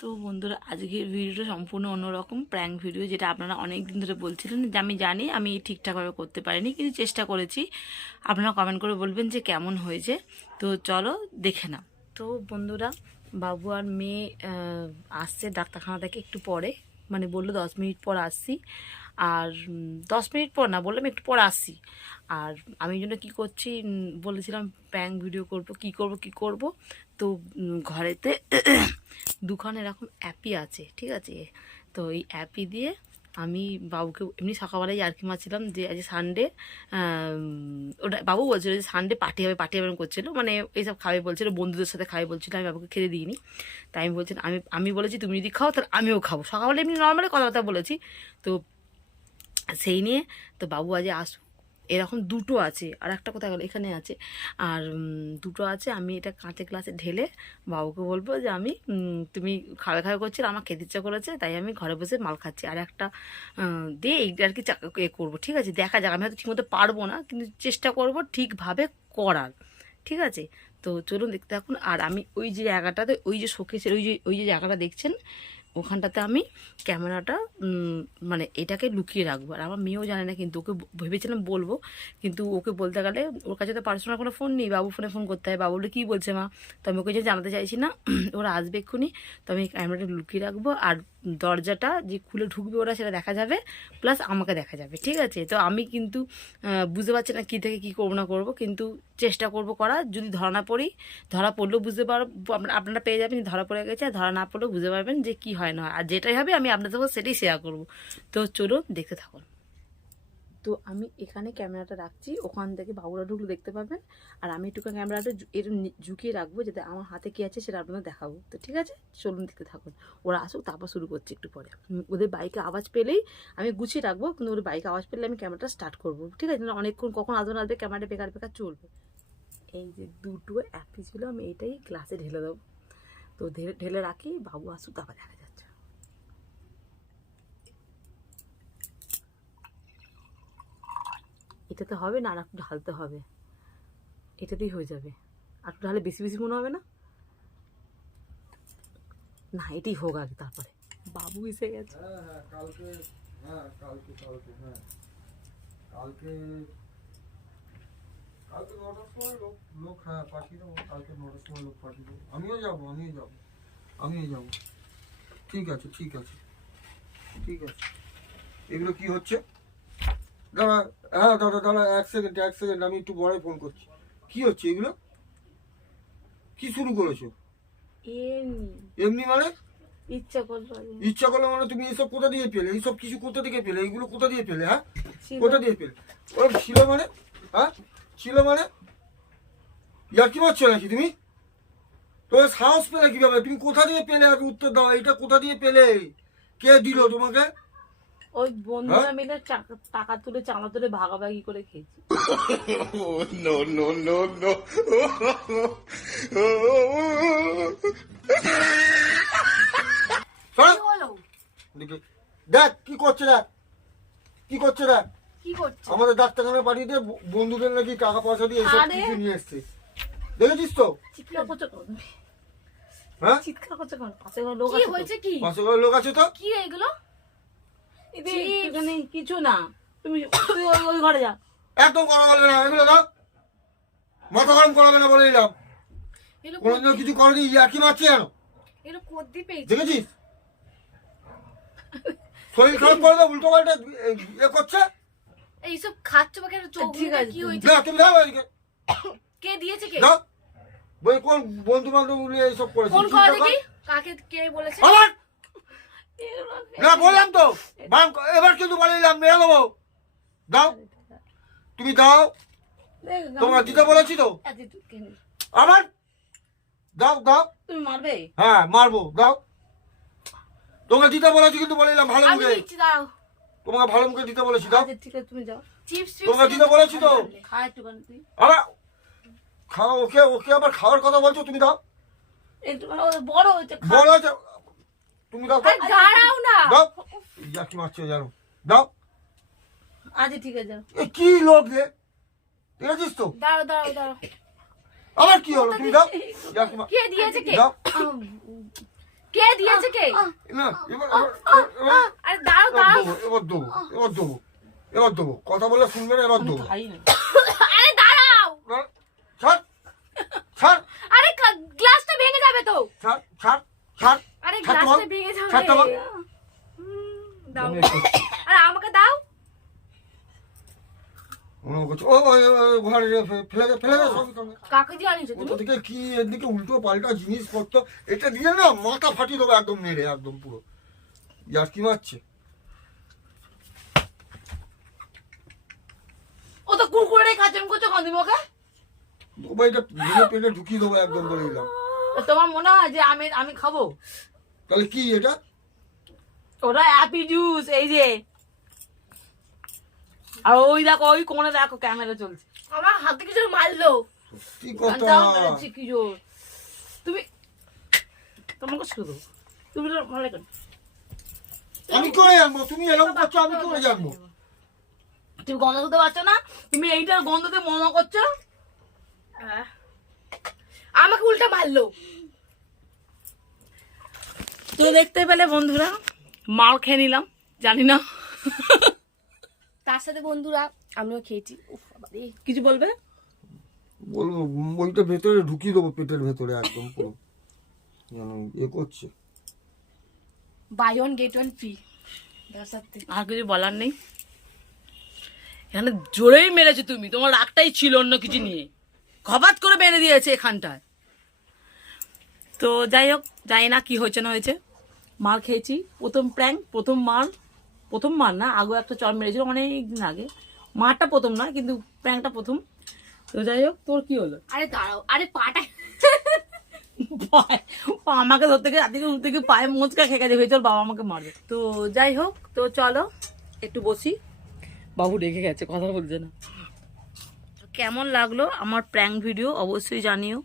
তো বন্ধুরা আজকের ভিডিওটা সম্পূর্ণ অন্যরকম প্র্যাঙ্ক ভিডিও, যেটা আপনারা অনেক দিন ধরে বলছিলেন যে আমি জানি আমি ঠিকঠাকভাবে করতে পারিনি, কিন্তু চেষ্টা করেছি। আপনারা কমেন্ট করে বলবেন যে কেমন হয়েছে। তো চলো দেখে নাও। তো বন্ধুরা, বাবু আর মেয়ে আসছে ডাক্তারখানা থেকে একটু পরে, মানে বললো 10 মিনিট পর আসছি। আর 10 মিনিট পর না, বললাম একটু পর আসছি। আর আমি জন্য কি করছি, বলেছিলাম প্র্যাঙ্ক ভিডিও করব, কি করব। তো ঘরেতে দুখান এরকম অ্যাপই আছে, ঠিক আছে। তো এই অ্যাপই দিয়ে আমি বাবুকে এমনি সকালবেলায় আর কি মারছিলাম যে আজ সানডে, ওটা বাবু বলছিল যে সানডে পার্টি হবে করছিল, মানে এইসব খাবে বলছিল, বন্ধুদের সাথে খাবে বলছিল। আমি বাবুকে খেতে দিইনি, তাই আমি বলছি আমি বলেছি তুমি যদি খাও তাহলে আমিও খাবো। সকালবেলা এমনি নর্মালি কথাবার্তা বলেছি। তো সেই নিয়ে তো বাবু আজ আসুক, এরকম দুটো আছে, আর একটা কোথায় গেল, এখানে আছে। আর দুটো আছে, আমি এটা কাঁচের গ্লাসে ঢেলে বাবুকে বলবো যে আমি তুমি খাবে করছিল, আমার খেতে ইচ্ছা করেছে, তাই আমি ঘরে বসে মাল খাচ্ছি। আর একটা দিয়ে এইটা আর কি এ করবো, ঠিক আছে। দেখা যাক, আমি হয়তো ঠিকমতো পারবো না, কিন্তু চেষ্টা করব ঠিকভাবে করার, ঠিক আছে। তো চলুন দেখতে থাকুন। আর আমি ওই যে জায়গাটাতে, ওই যে শোকেসের ওই যে জায়গাটা দেখছেন, ওখানটাতে আমি ক্যামেরাটা মানে এটাকে লুকিয়ে রাখবো। আর আমার মেয়েও জানে না, কিন্তু ওকে ভেবেছিলাম বলবো, কিন্তু ওকে বলতে গেলে ওর কাছে তো পার্সোনাল কোনো ফোন নেই, বাবু ফোন করতে হয়। বাবু বলে কী বলছে মা, তো আমি ওকে যে জানাতে চাইছি না, ওরা আসবে এক্ষুনি। তো আমি ক্যামেরাটা লুকিয়ে রাখবো, আর দরজাটা যে খুলে ঢুকবে ওরা, সেটা দেখা যাবে, প্লাস আমাকে দেখা যাবে, ঠিক আছে। তো আমি কিন্তু বুঝতে পারছি না কী থেকে কী করবো না করবো, কিন্তু চেষ্টা করবো করার। যদি ধরা না পড়ি, ধরা পড়লেও বুঝতে পারবো, আপনারা পেয়ে যাবেন ধরা পড়ে গেছে, আর ধরা না পড়লেও বুঝতে পারবেন যে কী হয় না হয়। আর যেটাই হবে আমি আপনাদের সাথে সেটাই শেয়ার করবো। তো চলুন দেখতে থাকুন। তো আমি এখানে ক্যামেরাটা রাখছি, ওখান থেকে বাবুরা ঢুকলে দেখতে পাবেন। আর আমি একটু ক্যামেরাটা এরকম ঝুঁকিয়ে রাখবো, যাতে আমার হাতে কী আছে সেটা আপনাদের দেখাবো। তো ঠিক আছে, চলুন দেখতে থাকুন। ওরা আসুক, তারপর শুরু করছি একটু পরে। ওদের বাইকে আওয়াজ পেলেই আমি গুছিয়ে রাখবো, কিন্তু ওদের বাইকে আওয়াজ পেলে আমি ক্যামেরাটা স্টার্ট করবো, ঠিক আছে। অনেকক্ষণ কখন আসবে ক্যামেরাটা বেকার চলবে। এই যে দুটো অ্যাপি ছিল, আমি এটাই গ্লাসে ঢেলে দেবো। তো ঢেলে রাখি, বাবু আসুক তারপর দেখা যাচ্ছে। এটাতে হবে না, আর একটু ঢালতে হবে, এটাতেই হয়ে যাবে। আর একটু ঢালে বেশি মনে হবে না, না এটাই হোক আগে, তারপরে বাবু এসে গেছে। কালকে কালকে 9টার সময় লোক পাঠিয়ে দেবো। কালকে 9টার সময় লোক পাঠিয়ে দেবো। আমিও যাবো। ঠিক আছে। এগুলো কি হচ্ছে? দাঁড়া, দাঁড়া, এক সেকেন্ড, আমি একটু পরে ফোন করছি। কি হচ্ছে এগুলো? কি শুরু করেছো? এমনি মানে ইচ্ছা করলো মানে তুমি এসব কোথা দিয়ে পেলে? এইসব কিছু কোথা থেকে পেলে? এইগুলো কোথা দিয়ে পেলে? হ্যাঁ, কোথা দিয়ে পেলে? ওরা ছিল মানে? হ্যাঁ, ছিল মানে? ইয়ার্কি মারছো নাকি তুমি? তোমার সাহস পেলে কিভাবে? তুমি কোথা দিয়ে পেলে? আগে উত্তর দাও। এটা কোথা দিয়ে পেলে? কে দিল তোমাকে? ওই বন্ধুরা মিলে টাকা তুলে চাঁদা তুলে ভাগাভাগি করে খেয়েছি। দেখ কি করছে আমাদের ডাক্তারখানায় পাঠিয়ে দিয়ে বন্ধুদের নাকি টাকা পয়সা দিয়ে এসব কিছু নিয়ে এসছে। দেখেছিস তো? হ্যাঁ, চিৎকার করছে কেন? পাশে লোক আছে, পাশে লোক আছে তো। কি এগুলো? কিছু না, তুমি ওই ঘরে যা। একদম করা বলবে না, এগুলো দাও। মাথা গরম করাবে না বলে দিলাম। কোনোদিনও কিছু করেনি, ইয়ার্কি মারছে কেন? দেখেছিস শরীর খারাপ করলে উল্টো পাল্টা ইয়ে করছে। এইসব খাচ্ছ বা কেন? চোখ কি হয়েছে? না তুমি দাও এদিকে। কে দিয়েছে? কে দাও বই, কোন বন্ধু বান্ধব মিলে এইসব করেছে? ফোন কর দেখি, কাকে কে বলেছে? আবার না বললাম তো, এবার কিন্তু বলে দিলাম মেরে দেবো। দাও, তুমি দাও। তোমার দিতে বলেছি তো, আবার দাও। তুমি মারবে? হ্যাঁ মারবো, দাও। তোমাকে দিতে বলেছি, কিন্তু বলে দিলাম ভালো মুখে। তোমাকে ভালো মুখে দিতে বলেছি, দাও। ঠিক আছে তুমি যাও। তোমাকে দিতে বলেছি তো। খা একটুখানি তুই। আবার খাও, ওকে আবার খাওয়ার কথা বলছো, তুমি দাও। বড় হয়েছে, তুমি দাও। দাঁড়াও না, দাও, ইয়ার্কি মারছো জানো, দাও। আচ্ছা ঠিক আছে। কি লোক রে, দেখেছিস তো? দাঁড়াও। আবার কি হলো? তুমি দাও। কে দিয়েছে? কে দাও। কে দিয়েছে কে? না এবার আরে দাঁড়াও দাঁড়াও। এবার দেবো কথা বলে শুনবে না, এবার দেবো। খাই না। আরে দাঁড়াও। ছাড় ছাড় আরে গ্লাসটা ভেঙে যাবে তো। ছাড় ছাড় ছাড় আরে ছাড় তো গ্লাসটা বল। ভেঙে যাবে। ছাড় তো বল। দাও। আরে আমাকে দাও। মনে করছে ও ঘরে ফেলে দে সঙ্গে সঙ্গে। কাকে দিয়ে আনিছো তুমি? ওদিকে কি এদিকে উল্টো পাল্টা জিনিসপত্র, এটা দিয়ে না মাথা ফাটিয়ে দেবো একদম মেরে, একদম পুরো ইয়ার কি মারছে। ও তো কুরকুরে খাচ্ছেন করছো কাঁদি মোকে। মোবাইলটা ভেঙে পেটে ঢুকিয়ে দেবো একদম বলে দিলাম। তোমার মনে হয় যে আমি আমি খাবো? তাহলে কি এটা? ওটা অ্যাপি জুস, এই যে। আর ওই দেখো ওই কোণে দেখো ক্যামেরা চলছে। আমার হাতে কিছু মারলো। কি কথা? যাও মেরেছি কি জোর। তুমি তোমাকে শুধু তুমি তো ভালো কেন? আমি করে জানবো তুমি এরকম করছো? আমি করে জানবো? তুমি গন্ধ শুনতে পাচ্ছ না? তুমি এইটার গন্ধতে মনে করছো? আমাকে উল্টা মারলো। তো দেখতে পেলে বন্ধুরা, মার খেয়ে নিলাম, জানি না। তার সাথে বন্ধুরা আমিও খেয়েছি। উফ বাবা রে। কিছু বলবে? বলবো ওইটা ভেতরে ঢুকিয়ে দেবো পেটের ভেতরে একদম পুরো যেন এ করছে। Buy one get one free. তার সাথে আর কিছু বলার নেই। এখানে জোরেই মেরেছো তুমি, তোমার রাগটাই ছিল অন্য কিছু নিয়ে, খবাত করে মেরে দিয়েছে এখানটায়। তো যাই হোক, জানি না কি হয়েছে না হয়েছে, মার খেয়েছি। প্রথম প্র্যাঙ্ক, প্রথম মার না, আগেও একটা চর মেরেছিল অনেক দিন আগে। মারটা প্রথম না, কিন্তু প্র্যাঙ্কটা প্রথম। তো যাই হোক, তোর কি হলো? আরে দাঁড়াও, আরে পাটা আমাকে ধরতে গিয়ে রাতে উঠতে গিয়ে পায়ে মোচকা খেয়ে গেছে, হয়েছে ওর বাবা আমাকে মারবে। তো যাই হোক, তো চলো একটু বসি। বাবু রেখে গেছে, কথা বলছে না। কেমন লাগলো আমার প্র্যাঙ্ক ভিডিও অবশ্যই জানিও।